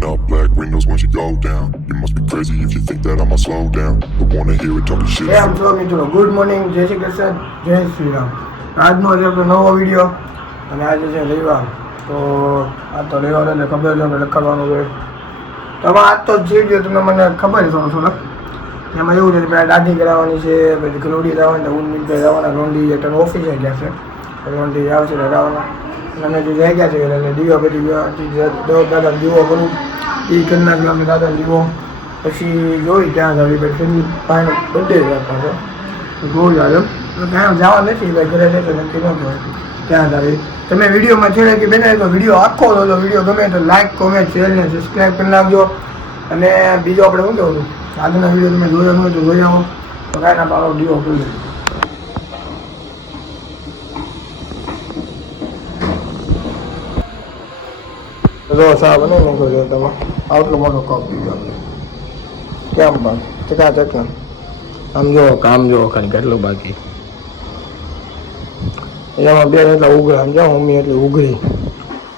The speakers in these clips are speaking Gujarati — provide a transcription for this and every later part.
Rolling up black windows when she go down. You must be crazy if you think that I'ma slow down. Don't wanna hear it talking shit. કેમ છો મિત્રો? ગુડ મોર્નિંગ, જય શ્રી કૃષ્ણ, જય શ્રી રામ. આજનો છે આપણો નવો વિડીયો અને આજે છે રવિવાર. તો આ તો રવિવાર એટલે ખબર છે આપણે લખાડવાનું હોય. તો આજ તો જે વિડીયો તમને મને ખબર છે થોડો એમાં એવું છે કે પેલા દાઢી કરાવવાની છે, પછી ગ્લોડી લાવવાની, ઊન મિલભાઈ લાવવાના, લોન્ડી એક ઓફિસે ગયા છે, લોન્ડી આવશે લગાવવાના. અને જે જઈ ગયા છે એટલે દીવા બધી દાદા દીવો કરું એ કરી નાખ્યો અમે દાદા દીવો. પછી જોઈ ત્યાં જાવી પછી ફેમિલી ભાઈનો બર્થડે રાખવા છે જોઈ આવ્યો ત્યાં જવા નથી ભાઈ ઘરે છે તો નક્કી ન કહેવાય ત્યાં જાવી. તમે વિડીયોમાં છેડે કે બેને તો વિડીયો આખો લો, વિડીયો ગમે તો લાઈક કોમેન્ટ શેર ને સબસ્ક્રાઈબ કરી નાખજો. અને બીજો આપણે શું કહેવું આજના વિડીયો તમે જોયો હોય તો જોઈ આવો તો કાંઈ ના પાડો દીવો ખુલ્લે. સા બને નાખો છો તમે આટલો મોટો કપ દીધો આપણે કેમ પણ ચકાચક ને આમ જો કામ જો ખાલી કેટલું બાકી એમાં બે એટલા ઉઘરા આમ જાઓ મમ્મી એટલી ઉઘરી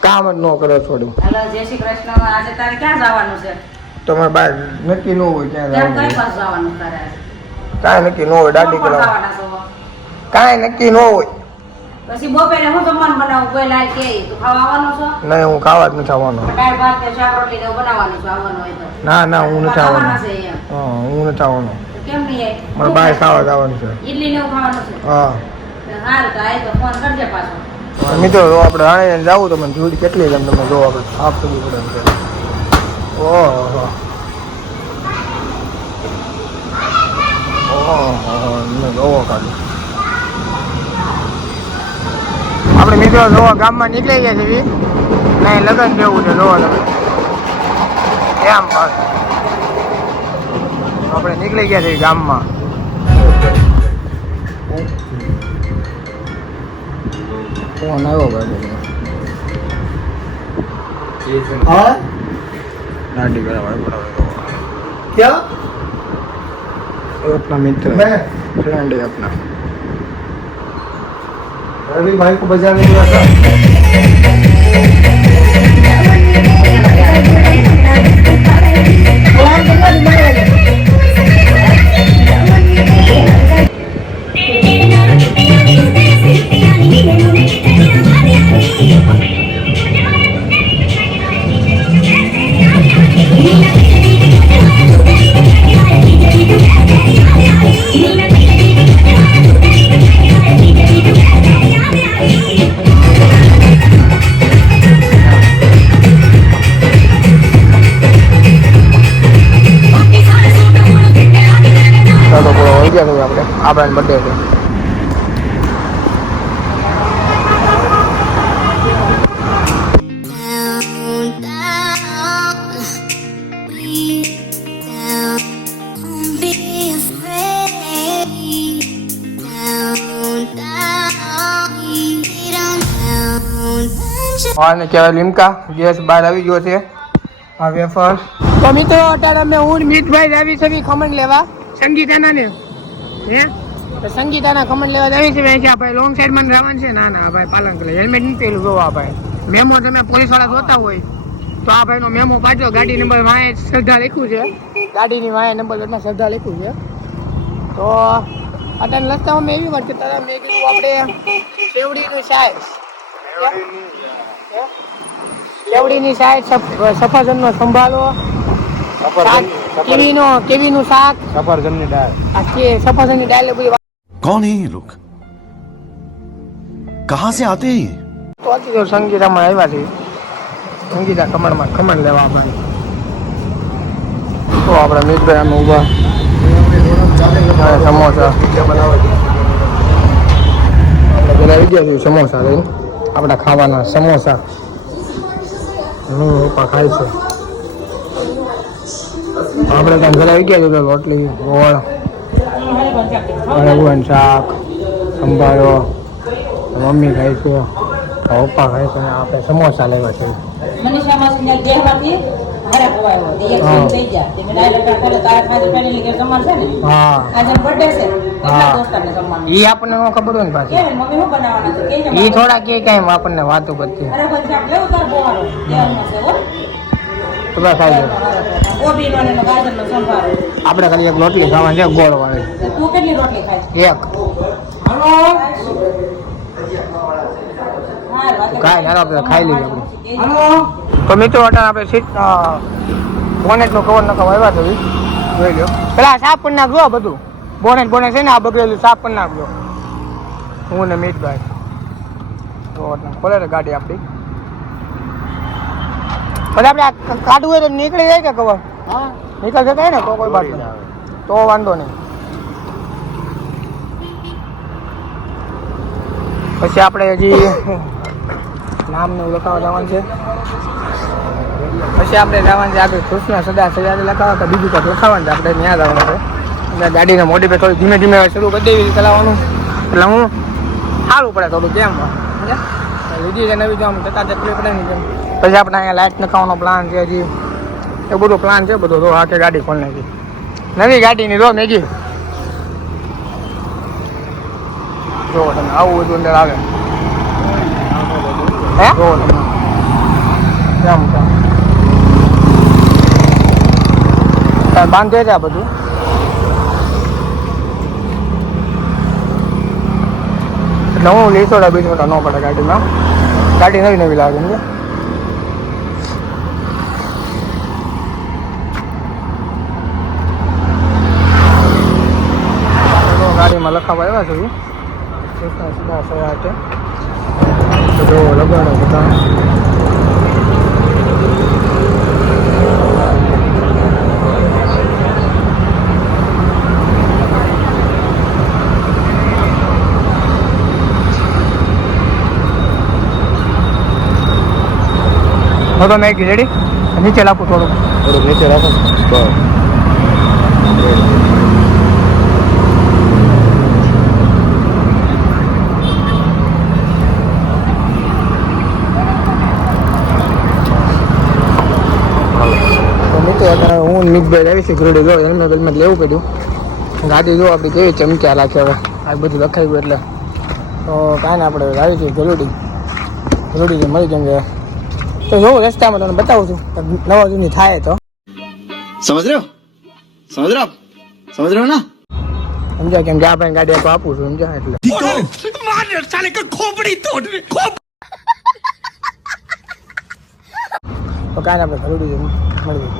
કામ જ ન કરે થોડું. હેલો જય શ્રી કૃષ્ણ. આજે તારે ક્યાં જવાનું છે? તમારે બહાર નક્કી ન હોય ક્યાં જવાનું? કાંઈ નક્કી ન હોય દાઢી કરવા કાંઈ નક્કી ન હોય. પછી બપોરે હું જમવાનું બનાવું? કોઈ લાલ કે તું ખાવા આવવાનો છો? નહીં હું ખાવા જ નથી આવવાનો. દાળ ભાત ને શાક રોટલી ને બનાવવાનું છે આવવાનું હોય તો? ના હું નથી આવવાનો. હા હું નથી આવવાનો. કેમ નહીં? મારે બહાર ખાવા જવાનું છે. ઇડલી ને એવું ખાવાનું છે? હા સારું તો આ તો ફોન કરજે પાછો. મિત્રો જો આપણે રાણીને જવું તો મને જોડી કેટલી છે તમે જો આપણે સાફ કરવું પડે એમ છે. ઓહો જોવો ખાલી આપણે મિત્રો જોવા ગામમાં નીકળી ગયા છે નહીં લગ્ન જેવું છે જોવા તમે એમ બસ આપણે નીકળી ગયા છે ગામમાં. ફોન આવ્યો ભાઈ હા દાઢી કરાવવા ક્યાં अपना मित्र फ्रेंड है अपना रवि भाई को बजाने गया था. આપણે બર્થડે છે. અને કહેવાય લીમકા ગેસ બહાર આવી ગયો છે આ વેફર. તો મિત્રો અત્યારે અમે હું મિતભાઈ આવી છે ખમણ લેવા સંગીતાના ને હે તો સંગીતાના ખમણ લેવા આવી છે ભાઈ લોંગ સાઈડમાં રહેવાનું છે. ના ભાઈ પાલન કરે હેલ્મેટ નહીં પેલું જોવા ભાઈ મેમો તમે પોલીસ વાળા જોતા હોય તો આ ભાઈનો મેમો પાછો ગાડી નંબર વાંહે શ્રદ્ધા લખ્યું છે, ગાડીની વાંહે નંબર પ્લેટમાં શ્રદ્ધા લખ્યું છે. તો અત્યારે રસ્તામાં મેં એવી વાત કે તારા મેં કીધું આપણે શેવડીનું શાક કેવડીની સાઈડ સફરજનનો સંભાળો, કેવીનું શાક, સફરજનની દાળ. આ કે સફરજનની દાળ બધી. कौन है ये लोग? कहाँ से आते हैं? તો અત્યારે સંગીતામાં આવ્યા છે. સંગીતા ખમણ લેવા આપણે. તો આપણે મિતભાઈ આમ ઊભા સમોસા પેલા આવી ગયા છે સમોસા લઈને આપણા ખાવાના સમોસા પપ્પા ખાય છે. આપણે ત્યાં ઘરે આવી ગયા છે રોટલી ગોળ અળગું શાક સંભાળો મમ્મી ખાય છે, પપ્પા ખાય છે, આપણે સમોસા લેવા છે. ઈ આપણને ન ખબર હોય ને પાછી ઈ થોડા કે કઈ આપણને વાતો કરતી તો બસ ખાઈ લો. કોબીનો અને ગાજરનો સંભારો. આપણે ખાલી એક રોટલી ખાવાની છે ગોળ વાળી. તું કેટલી રોટલી ખાય? એક કાંઈ ના આપણે ખાઈ લઈએ આપણે. તો મિત્રો અટાણ આપણે સીટ બોનેટનું કવર નખાવ આવ્યા છે જોઈ લો. પેલા સાફ કરી નાખજો બધું. બોનેટ છે ને આ બગડેલું સાફ કરી નાખજો. હું ને મિતભાઈ તો ખોલે ને ગાડી આપણી. પછી આપણે આ કાઢવું હોય તો નીકળી જાય કે કવર? નીકળી શકાય ને તો કોઈ બાત નહીં, તો વાંધો નહીં. પછી આપણે હજી નામ ને લખાવવા જવાનું છે. પછી આપણે જવાનું છે આગળ કૃષ્ણ સદા સજાદે લખાવવા કે બીજું કંઈક લખાવવાનું છે. આપણે ત્યાં જવાનું છે. એટલે ગાડીને મોટી પે થોડી ધીમે ધીમે શરૂ કરી દેવી ચલાવવાનું. એટલે હું સારું પડે થોડું કેમ લીધી છે નવી જવાનું જતા તકલીફ પડે ને કેમ. પછી આપણે અહીંયા લાઇટ નખાવવાનો પ્લાન છે હજી. એ બધો પ્લાન છે બધો. તો આખી ગાડી ખોલી નાખી નવી ગાડીની રો મેગી. જો તમે આવું બધું અંદર આવે હે જો તમે કેમ બાંધે છે આ બધું. એટલે હું લીધો બીજ મોટા ન પડે ગાડીમાં. ગાડી નવી નવી લાગે ને ગાડીમાં લખાવા આવ્યા છે સીધા સયા છે તો જો લગાડો બધા. તો મેં રેડી નીચે રાખું થોડુંક નીચે રાખો. હું મિતભાઈ આવી છે ઘરડી જો હેલ્મેટ વેલ્મેટ લેવું પડ્યું. ગાડી જો આપણી કેવી ચમક્યા રાખે હવે આ બધું લખાવ્યું એટલે. તો કાંઈ ને આપણે આવી છીએ ઘરડી મળી કેમ કે તો જોઉં રસ્તામાં તમને બતાવું છું નવા જૂની થાય તો समझ रहे हो ना સમજ્યા કેમ કે આપણે ગાડી આપું છું સમજ્યા એટલે તો કાંઈ આપણે ઘરડી મળી.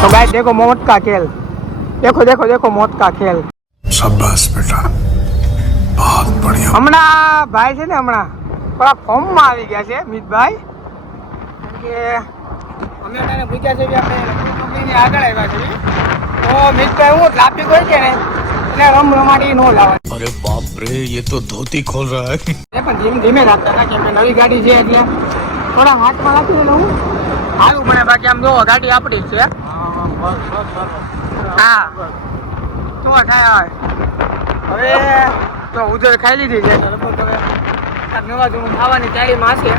तो गाइस देखो मौत का खेल. देखो मौत का खेल. शाबाश बेटा, बहुत बढ़िया. હમણાં ભાઈ છે ને હમણાં થોડા ફોર્મમાં આવી ગયા છે મિતભાઈ. કે અમે એને પૂછ્યા છે કે આપણે કંપનીની આગળ આવ્યા છીએ તો મિતભાઈ હું ટ્રાફિક હોય છે ને એટલે રમાડી ન લાવવા. अरे बाप रे ये तो धोती खोल रहा है. એ પણ ધીમે રાખતા હતા કેમ કે નવી ગાડી છે એટલે થોડા હાથમાં રાખી દે હું સારું પડે. બાકી આમ જોવો ગાડી આપણી જ છે. હા તો થાય હવે તો ઉધર ખાઈ લીધી છે તો લગભગ હવે નવા જૂનું ખાવાની તૈયારીમાં હશે.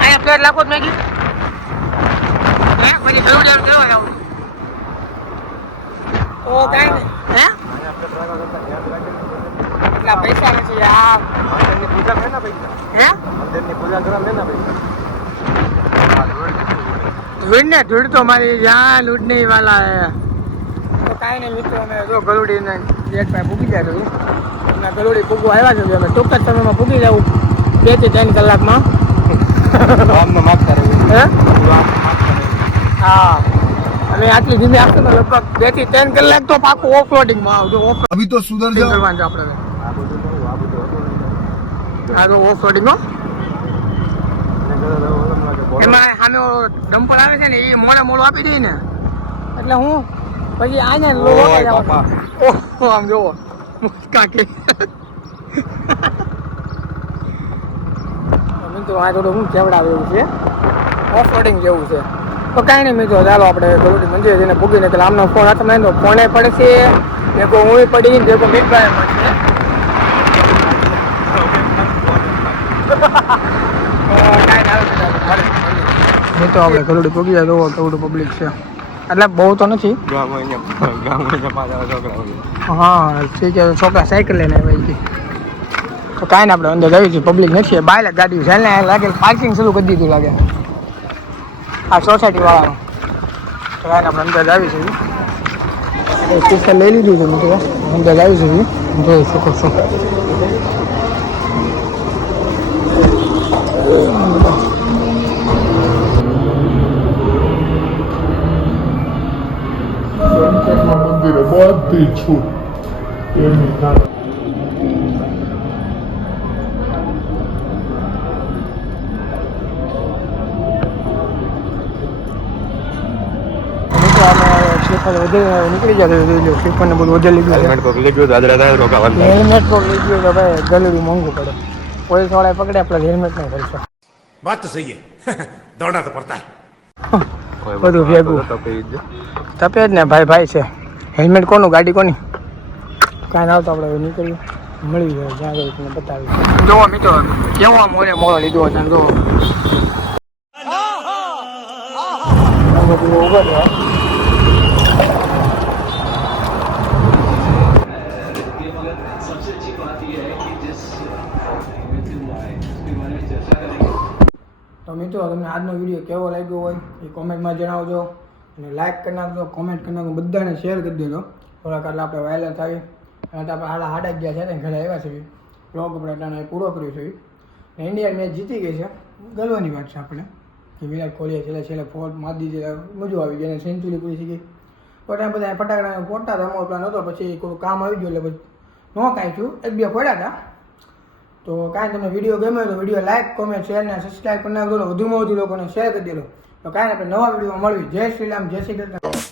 અહીંયા પ્લેટ લાખો જ મેગી પછી જરૂર લેવા જાઉં તો કાંઈ નહીં હે એટલા પૈસા નથી યાર. પૂજા કરે ને પૈસા હે અંદરની પૂજા કરવા ને પૈસા ધૂળ ને ધૂળ તો મારી જ્યાં લૂંટને વાલા હે. તો કાંઈ નહીં મિત્રો અમે જો ગલુડીને ગેટ પાસે પૂગી જાય તો અમે ગલુડી પૂગવા આવ્યા છે અમે ટૂંક જ સમયમાં પૂગી જવું 2 થી 3 કલાકમાં. હે હા અને આટલી ધીમે આપશે ને લગભગ 2 થી 3 કલાક તો પાકું ઓફ રોડિંગમાં આવજો. अभी तो सुधर जाओ. કરવાનું છે આપણે આ તો ઓફ રોડિંગ એમાં સામે ડમ્પર આવે છે ને એ મોડું આપી દઈ ને એટલે હું પછી આને ઓહો આમ જોવો કાકે મિત્રો આ થોડું હું કેવડાવે એવું છે ઓફ રોડિંગ જેવું છે. તો કાંઈ નહીં મિત્રો ચાલો આપણે ગલુડી મંદિર જઈને ભૂગીને એટલે આમનો ફોન હાથમાં એનો ફોને પડશે ભેગો હું પડી ભેગો મિતભાઈ પડશે. મિત્રો આપણે ગલુડી પૂગી જાય તો કેવડું પબ્લિક છે એટલે બહુ તો નથી. હા ઠીક છે છોકરા સાયકલ લઈને આવ્યા છે તો કાંઈ ને આપણે અંદર આવી છીએ, પબ્લિક નથી, બહાર ગાડી છે ને લાગે પાર્કિંગ શરૂ કરી દીધું લાગે આ સોસાયટી વાળાનું. તો કાંઈ આપણે અંદર આવી છીએ, સ્પેશિયલ લઈ લીધું છે મિત્રો, અંદર આવી છીએ, જોઈ શકો છો. મંદિરે બધી છૂટ એની સાથે નીકળી જાય શ્રીફળને બધું વધે લીધું છે. હેલ્મેટ કોક લઈ ગયું તો ભાઈ ગલેડું મોંઘું પડે. પોલીસ વાળાએ પકડે આપણે હેલ્મેટ નહીં ખર્ચો. बात तो सही है दौड़ना तो पड़ता है બધું ભેગું તપે જ ને ભાઈ છે. હેલ્મેટ કોનું, ગાડી કોની? કાંઈ ના આવતો આપણે હવે નીકળીએ, મળી જાય જ્યાં ગઈ તમને બતાવી. જોવો મિત્રો કેવો મોરે મોડો લીધો છે જો બધું ઉભો છે. તો મિત્રો તમને આજનો વિડીયો કેવો લાગ્યો હોય એ કોમેન્ટમાં જણાવજો, અને લાઇક કરી નાખજો, કોમેન્ટ કરી નાખજો, બધાને શેર કરી દેજો. થોડાક એટલે આપણે વાયરલ થઈ અને આપણે હાડા ગયા છે ને ઘરે આવ્યા છે. બ્લોગ આપણે ટાણે પૂરો કર્યો છે. ઇન્ડિયા મેચ જીતી ગઈ છે, ગર્વની વાત છે આપણે કે વિરાટ કોહલીએ છેલ્લે ફોર મારી દીધી, મજા આવી ગઈ, સેન્ચુરી પૂરી થઈ ગઈ. તો ત્યાં બધા ફટાકડા ફોટતા હતા, અમારો પ્લાન હતો, પછી કોઈ કામ આવી ગયું એટલે પછી ન કાંઈ થયું, એક બે ફોડ્યા હતા. તો કાંઈ તમને વિડીયો ગમ્યો તો વિડીયો લાઇક, કોમેન્ટ, શેર ને સબસ્ક્રાઈબ કરી નાખજો, વધુમાં વધુ લોકોને શેર કરી દેજો. તો કાંઈ આપણે નવા વિડીયોમાં મળવી. જય શ્રી રામ, જય શ્રી કૃષ્ણ.